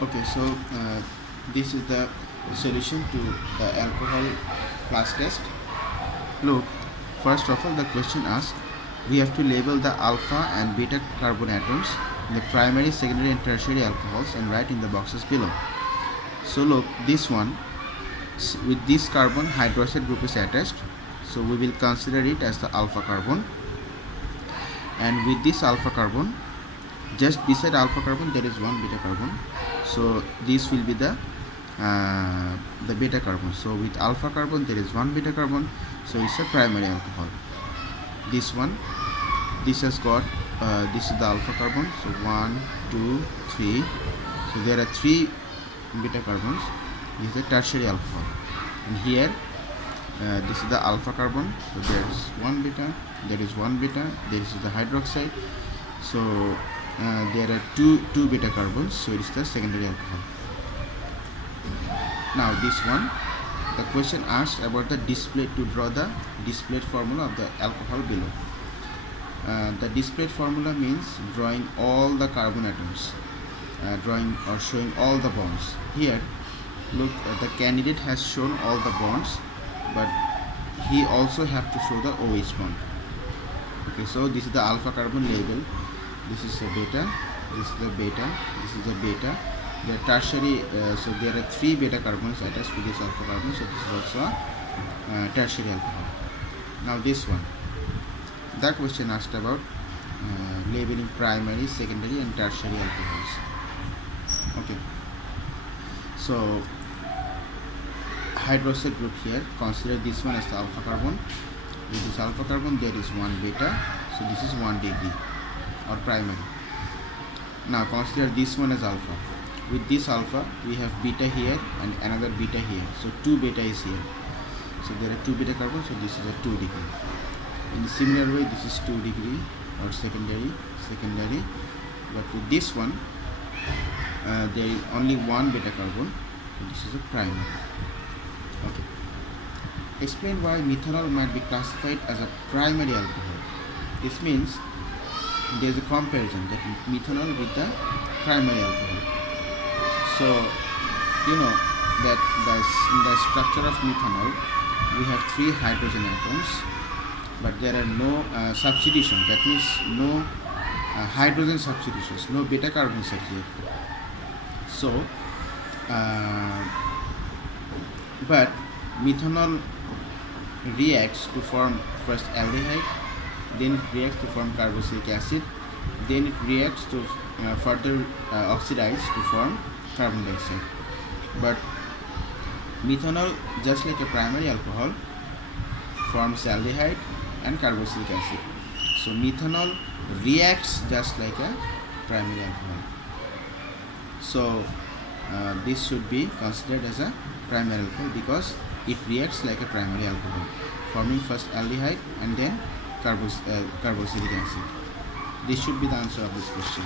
Okay, so this is the solution to the alcohol class test. Look, first of all, the question asks, we have to label the alpha and beta carbon atoms in the primary, secondary and tertiary alcohols and write in the boxes below. So look, this one, with this carbon, hydroxide group is attached, so we will consider it as the alpha carbon. And with this alpha carbon, just beside alpha carbon there is one beta carbon, so this will be the beta carbon. So with alpha carbon there is one beta carbon, so it's a primary alcohol. This one, this has got this is the alpha carbon, so 1 2 3, so there are 3 beta carbons. This is a tertiary alcohol. And here this is the alpha carbon, so there is one beta, there is one beta, this is the hydroxide, so there are two beta carbons, so it is the secondary alcohol. Now this one, the question asked about the display, to draw the displayed formula of the alcohol below. The displayed formula means drawing all the carbon atoms, drawing or showing all the bonds. Here look, the candidate has shown all the bonds, but he also have to show the OH bond. Okay, so this is the alpha carbon label, this is a beta, this is the beta, this is a beta. The tertiary, so there are 3 beta carbons attached to this alpha carbon, so this is also a tertiary alcohol. Now this one, the question asked about labeling primary, secondary and tertiary alcohols. Okay, so hydroxide group, here consider this one as the alpha carbon. With this alpha carbon there is one beta, so this is 1 degree or primary. Now consider this one as alpha. With this alpha we have beta here and another beta here, so 2 beta is here, so there are 2 beta carbons, so this is a 2 degree. In a similar way this is 2 degree or secondary, but with this one there is only 1 beta carbon, so this is a primary. Okay, explain why methanol might be classified as a primary alcohol. This means there is a comparison, that methanol with the primary alcohol. So you know that in the structure of methanol we have 3 hydrogen atoms, but there are no substitution, that means no hydrogen substitutions, no beta carbons are here. So but methanol reacts to form first aldehyde, then it reacts to form carboxylic acid, then it reacts to further oxidize to form carbon dioxide. But methanol, just like a primary alcohol, forms aldehyde and carboxylic acid. So methanol reacts just like a primary alcohol. So this should be considered as a primary alcohol because it reacts like a primary alcohol, forming first aldehyde and then carboxylic acid. This should be the answer of this question.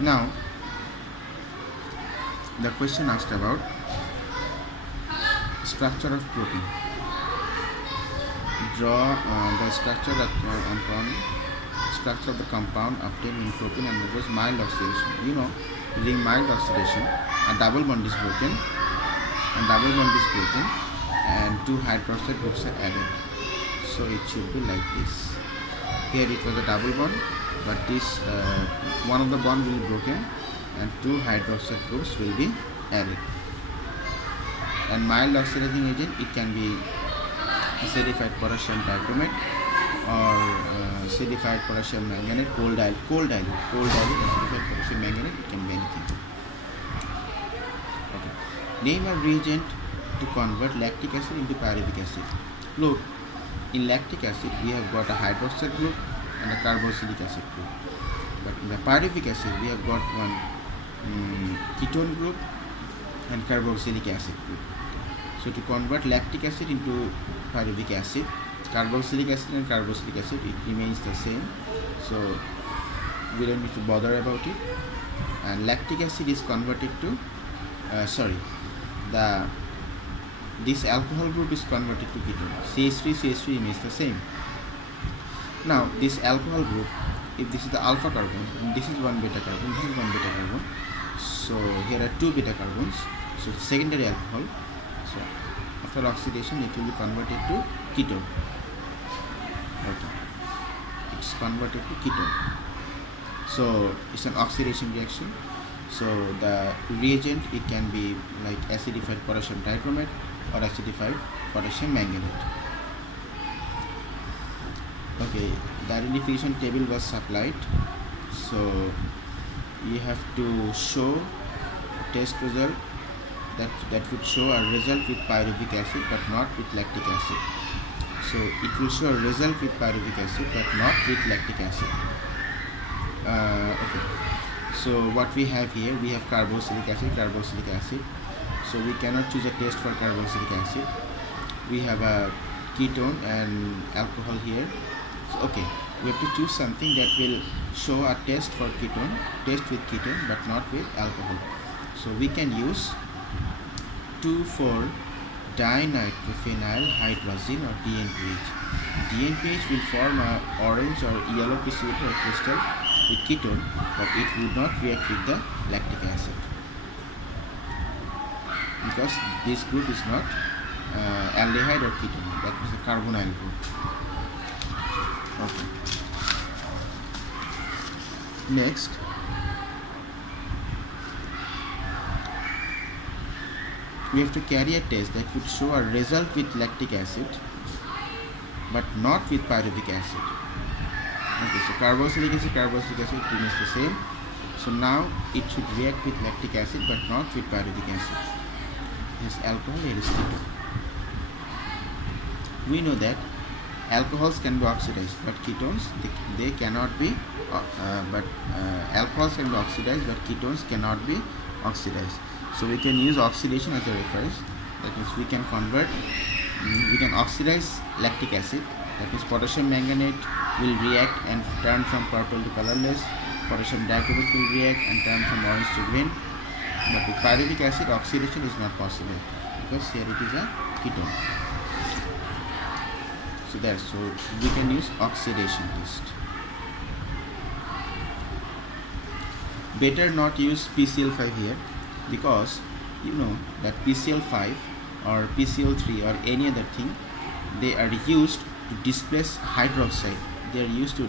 Now the question asked about structure of protein. Draw the structure of the compound obtained when protein undergoes mild oxidation. You know, during mild oxidation a double bond is broken, and 2 hydroxide groups are added. So it should be like this. Here it was a double bond, but this one of the bond will be broken and 2 hydroxide groups will be added. And mild oxidizing agent, it can be acidified potassium dichromate or acidified potassium manganate, cold dilute acidified potassium manganate, it can be anything. Okay, name a reagent to convert lactic acid into pyruvic acid. Look, in lactic acid we have got a hydroxide group and a carboxylic acid group, but in the pyruvic acid we have got one ketone group and carboxylic acid group. So to convert lactic acid into pyruvic acid, carboxylic acid and carboxylic acid, it remains the same, so we don't need to bother about it. And lactic acid is converted to this alcohol group is converted to ketone. CH3 remains the same. Now this alcohol group, if this is the alpha carbon, and this is one beta carbon, this is one beta carbon, so here are two beta carbons, so secondary alcohol. So after oxidation it will be converted to ketone. Okay, it's converted to ketone. So it's an oxidation reaction. So the reagent, it can be like acidified potassium dichromate or acidified potassium manganate. Okay, the identification table was supplied. So you have to show test result that would show a result with pyruvic acid but not with lactic acid. So it will show a result with pyruvic acid but not with lactic acid. Okay, so what we have here, we have carboxylic acid. So we cannot choose a test for carboxylic acid. We have a ketone and alcohol here. So, okay, we have to choose something that will show a test for ketone, test with ketone but not with alcohol. So we can use 2,4-dinitrophenyl hydrazine or DNPH. DNPH will form a orange or yellow precipitator or crystal with ketone, but it would not react with the lactic acid because this group is not aldehyde or ketone, that is a carbonyl group. Okay. Next, we have to carry a test that would show a result with lactic acid but not with pyruvic acid. Okay, so carboxylic acid remains the same. So now it should react with lactic acid but not with pyruvic acid. This alcohol, here is ketone. We know that alcohols can be oxidized, but ketones they cannot be. Alcohols can be oxidized, but ketones cannot be oxidized. So we can use oxidation as a reference. That means we can oxidize lactic acid. That means potassium manganate will react and turn from purple to colorless. Potassium dichromate will react and turn from orange to green. But with pyruvic acid, oxidation is not possible because here it is a ketone. So we can use oxidation test. Better not use PCl5 here because you know that PCl5 or PCl3 or any other thing, they are used to displace hydroxide. They are used to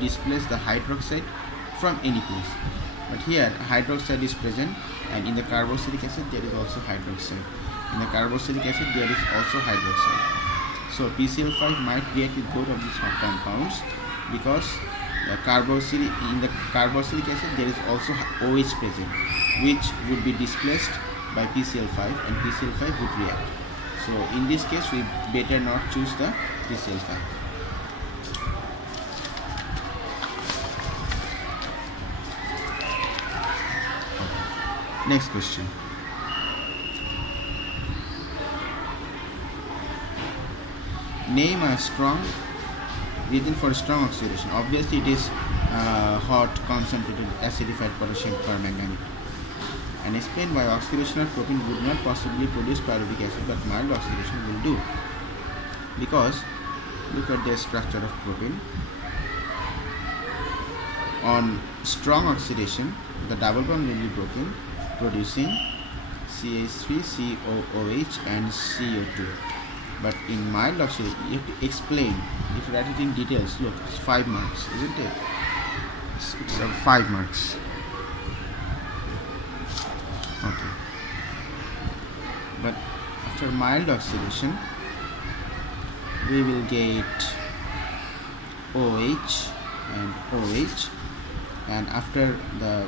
displace the hydroxide from any place. But here hydroxide is present, and in the carboxylic acid there is also hydroxide. In the carboxylic acid there is also hydroxide. So PCl5 might react with both of these compounds because in the carboxylic acid there is also OH present, which would be displaced by PCl5 and PCl5 would react. So in this case we better not choose the PCl5. Next question. Name a strong reason for strong oxidation. Obviously it is hot concentrated acidified potassium permanganate. And explain why oxidation of propene would not possibly produce pyruvic acid but mild oxidation will do. Because look at the structure of propene. On strong oxidation, the double bond will be broken, producing CH3, COOH and CO2. But in mild oxidation, you have to explain. If you write it in details, look, it's 5 marks, isn't it? It's 5 marks. Okay. But after mild oxidation, we will get OH and OH, and after the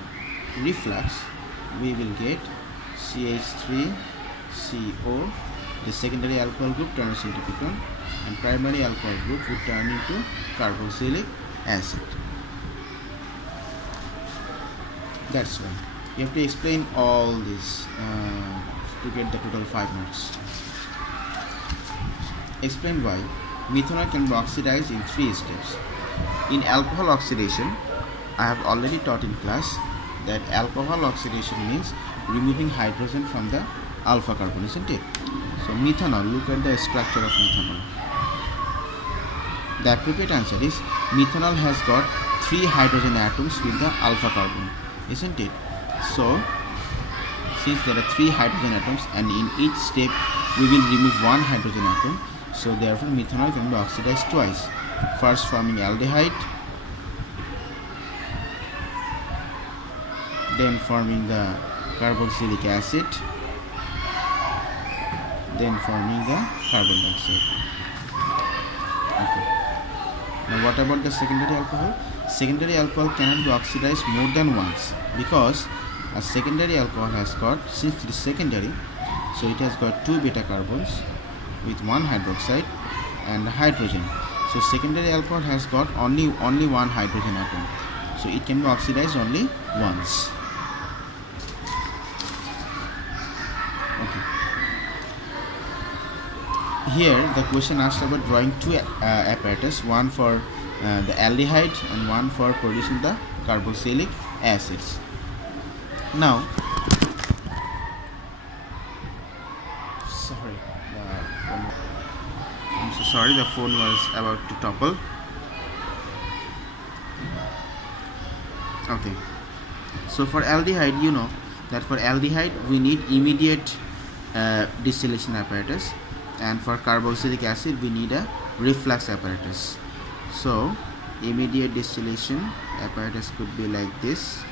reflux, we will get CH3CO. The secondary alcohol group turns into ketone, and primary alcohol group would turn into carboxylic acid. That's why you have to explain all this to get the total 5 marks. Explain why methanol can be oxidized in 3 steps. In alcohol oxidation, I have already taught in class that alcohol oxidation means removing hydrogen from the alpha carbon, isn't it? So methanol, look at the structure of methanol. The appropriate answer is methanol has got 3 hydrogen atoms with the alpha carbon, isn't it? So since there are 3 hydrogen atoms and in each step we will remove 1 hydrogen atom, so therefore methanol can be oxidized twice, first forming aldehyde, then forming the carboxylic acid, then forming the carbon dioxide. Okay. Now what about the secondary alcohol? Secondary alcohol cannot be oxidized more than once, because a secondary alcohol has got, since it is secondary, so it has got 2 beta carbons with 1 hydroxide and hydrogen. So secondary alcohol has got only 1 hydrogen atom, so it can be oxidized only once. Okay. Here the question asks about drawing 2 apparatus, one for the aldehyde and one for producing the carboxylic acids. Now, I'm so sorry, the phone was about to topple. Okay, so for aldehyde, you know that for aldehyde we need immediate distillation apparatus, and for carboxylic acid we need a reflux apparatus. So immediate distillation apparatus could be like this.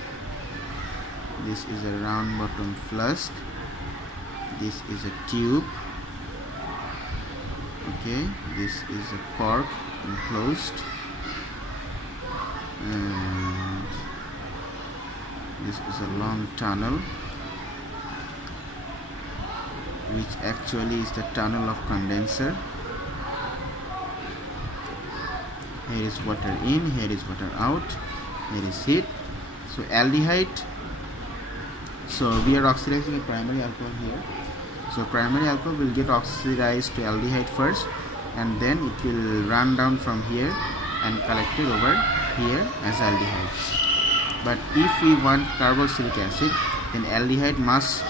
This is a round bottom flask, this is a tube, okay, this is a cork enclosed, and this is a long tunnel, which actually is the tunnel of condenser. Here is water in, here is water out, here is heat. So aldehyde, so we are oxidizing a primary alcohol here. So primary alcohol will get oxidized to aldehyde first, and then it will run down from here and collected over here as aldehyde. But if we want carboxylic acid, then aldehyde must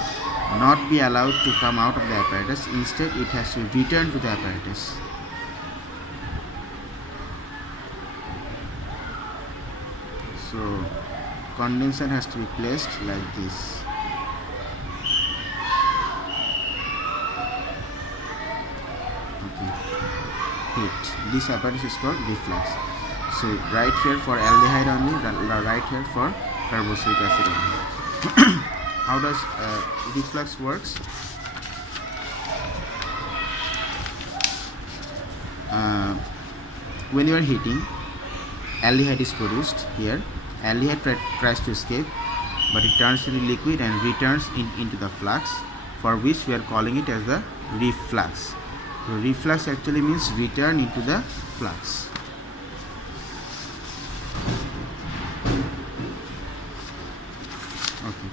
not be allowed to come out of the apparatus. Instead, it has to return to the apparatus. So condenser has to be placed like this. Okay. Heat. This apparatus is called reflux. So right here for aldehyde only, right here for carboxylic acid only. How does reflux works? When you are heating, aldehyde is produced here. Aldehyde tries to escape, but it turns into liquid and returns into the flux, for which we are calling it as the reflux. So reflux actually means return into the flux. Okay.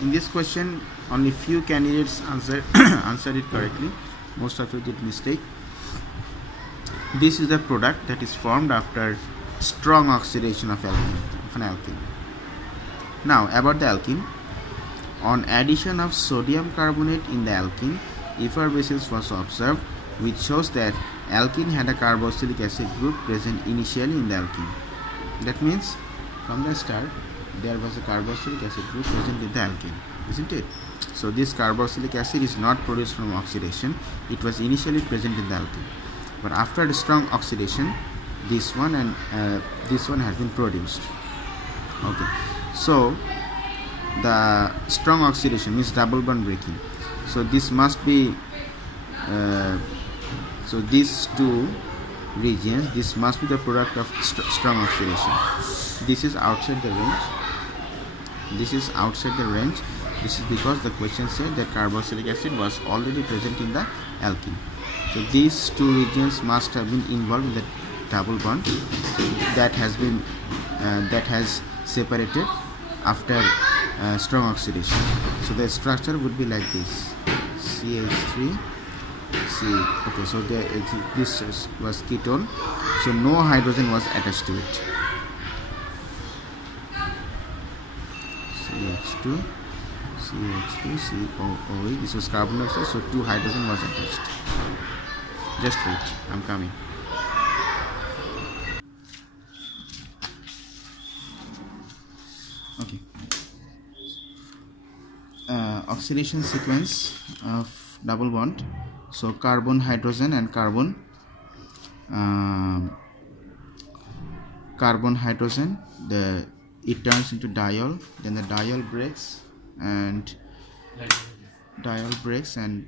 In this question, only few candidates answered it correctly. Most of you did mistake. This is the product that is formed after strong oxidation of an alkene. Now about the alkene. On addition of sodium carbonate in the alkene, effervescence was observed, which shows that alkene had a carboxylic acid group present initially in the alkene. That means from the start there was a carboxylic acid group present in the alkene, isn't it? So this carboxylic acid is not produced from oxidation, it was initially present in the alkene. But after the strong oxidation, this one and this one has been produced. Okay, so the strong oxidation means double bond breaking. So this must be so these two regions, this must be the product of strong oxidation. This is outside the range. This is outside the range. This is because the question said that carboxylic acid was already present in the alkene. So these two regions must have been involved in the double bond that has separated after strong oxidation. So the structure would be like this: CH3, C. Okay, so this was ketone, so no hydrogen was attached to it. CH2, CH2, COOE. This was carbon dioxide, so 2 hydrogen was attached. Just wait, I'm coming. Okay. Oxidation sequence of double bond. So carbon, hydrogen, and carbon. Carbon, hydrogen. It turns into diol. Then the diol breaks, and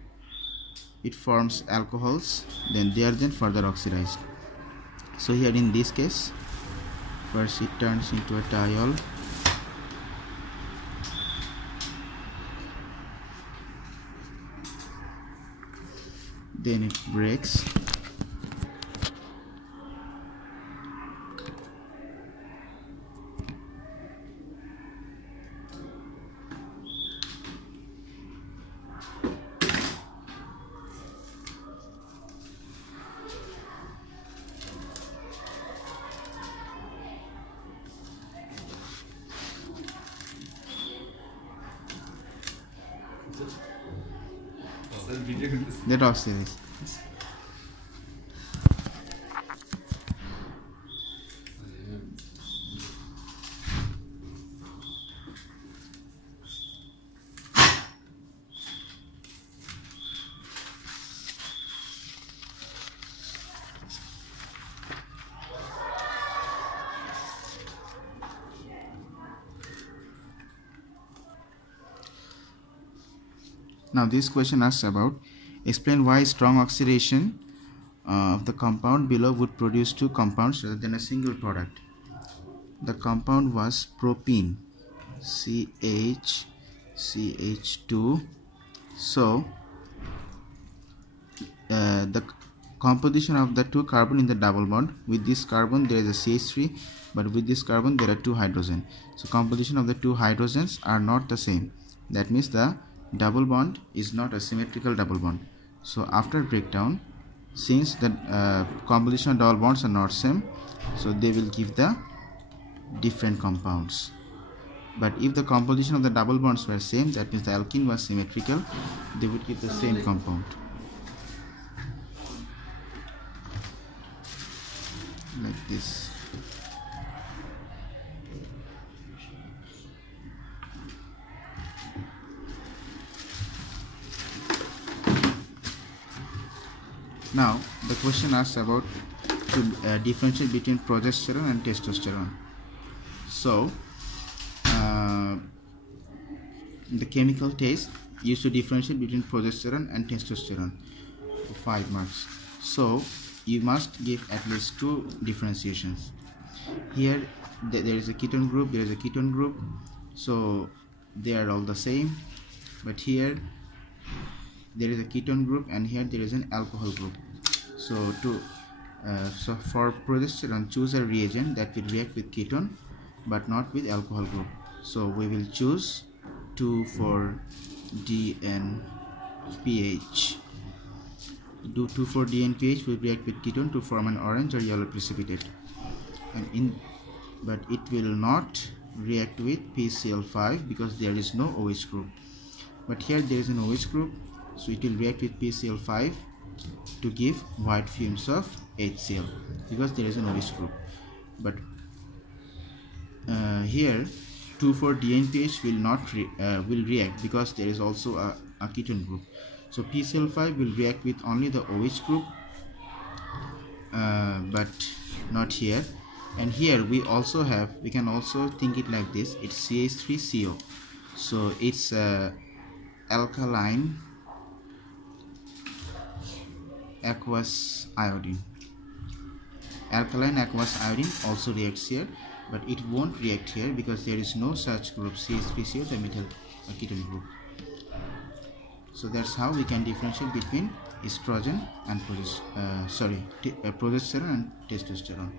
it forms alcohols. Then they are then further oxidized. So here in this case, first it turns into a diol. Then it breaks. That oxidizes. Now this question asks about explain why strong oxidation of the compound below would produce two compounds rather than a single product. The compound was propene, CH2. So the composition of the two carbon in the double bond, with this carbon there is a CH3, but with this carbon there are two hydrogen. So composition of the two hydrogens are not the same. That means the double bond is not a symmetrical double bond. So after breakdown, since the composition of double bonds are not same, so they will give the different compounds. But if the composition of the double bonds were same, that means the alkene was symmetrical, they would give the same compound. Like this. Now the question asks about to differentiate between progesterone and testosterone. So the chemical test used to differentiate between progesterone and testosterone for 5 marks. So you must give at least 2 differentiations. Here there is a ketone group, there is a ketone group, so they are all the same. But here there is a ketone group and here there is an alcohol group. So so for progesterone, choose a reagent that will react with ketone but not with alcohol group. So we will choose 2,4-DNPH. 2,4-DNPH will react with ketone to form an orange or yellow precipitate, and but it will not react with PCl5 because there is no OH group. But here there is an OH group, so it will react with PCl5 to give white fumes of HCl because there is an OH group. But here 2,4-DNPH will not will react because there is also a ketone group. So PCl5 will react with only the OH group, but not here. And here we can also think it like this. It's CH3CO, so it's alkaline aqueous iodine. Alkaline aqueous iodine also reacts here, but it won't react here because there is no such group CH3CO, the methyl ketone group. So that's how we can differentiate between estrogen and progesterone and testosterone.